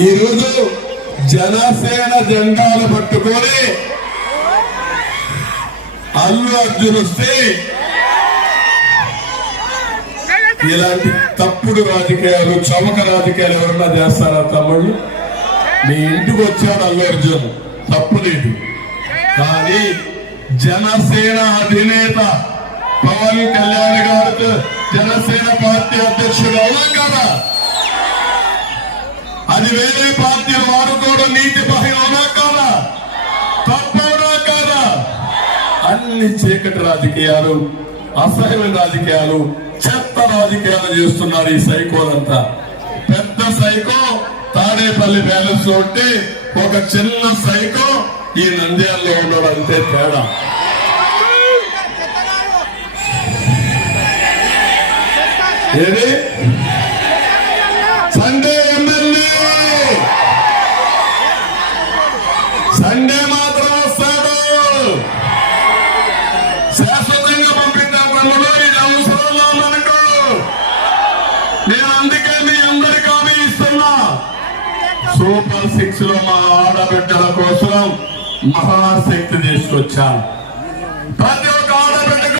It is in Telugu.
ఈరోజు జనసేన జెండాలు పట్టుకొని అల్లు అర్జున్ వస్తే ఇలాంటి తప్పుడు రాజకీయాలు చమక రాజకీయాలు ఎవరన్నా చేస్తారా తమ్ముళ్ళు? మీ ఇంటికి వచ్చాడు అల్లు అర్జున్. తప్పులేదు కానీ జనసేన అధినేత పవన్ కళ్యాణ్ గారు జనసేన పార్టీ అధ్యక్షుడు అవ్వం కదా. వేరే పార్టీలు వాడుకోవడం నీతి భయం కాదా? తప్పవునా కాదా? అన్ని చీకటి రాజకీయాలు అసహ్యం రాజకీయాలు చెత్త రాజకీయాలు చేస్తున్నారు ఈ సైకోలంతా పెద్ద సైకో తాడేపల్లి బ్యాలెన్స్లో ఉంటే ఒక చిన్న సైకో ఈ నంద్యాలలో ఉన్నాడు అంతే తేడా. ఏది? సండే మాత్రం వస్తాడు. శాశ్వతంగా పంపిద్దాం తమ్ముడు ఇది అవసరంలో మనకు? నేను అందుకే మీ అందరికి హామీ ఇస్తున్నా. సూపర్ సిక్స్లో మా ఆడబిడ్డల కోసం మహాశక్తి తీసుకొచ్చాను ప్రతి